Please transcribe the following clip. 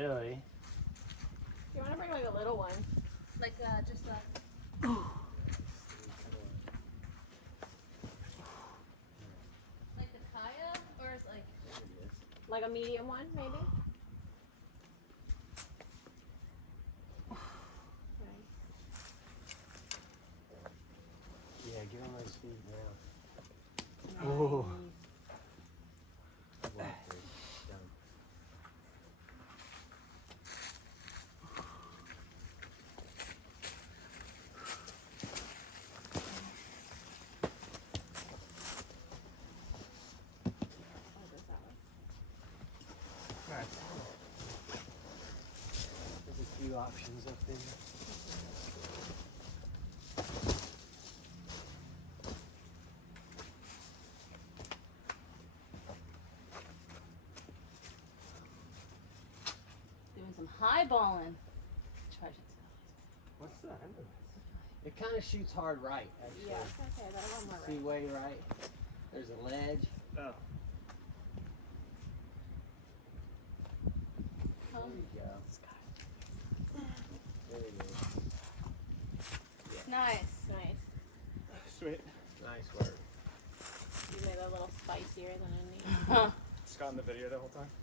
really. You want to bring like a little one, like just a. Like the kaya, or is like a medium one, maybe. Yeah, give him those feet now. Nice. Oh. There's a few options up there. Doing some highballing. What's that? It kind of shoots hard right, actually. Yeah, okay, that'll run more See right. way right. There's a ledge. Oh. There you go. There you go. Nice, nice. Sweet. Nice work. You made it a little spicier than it needs. Scott in the video the whole time.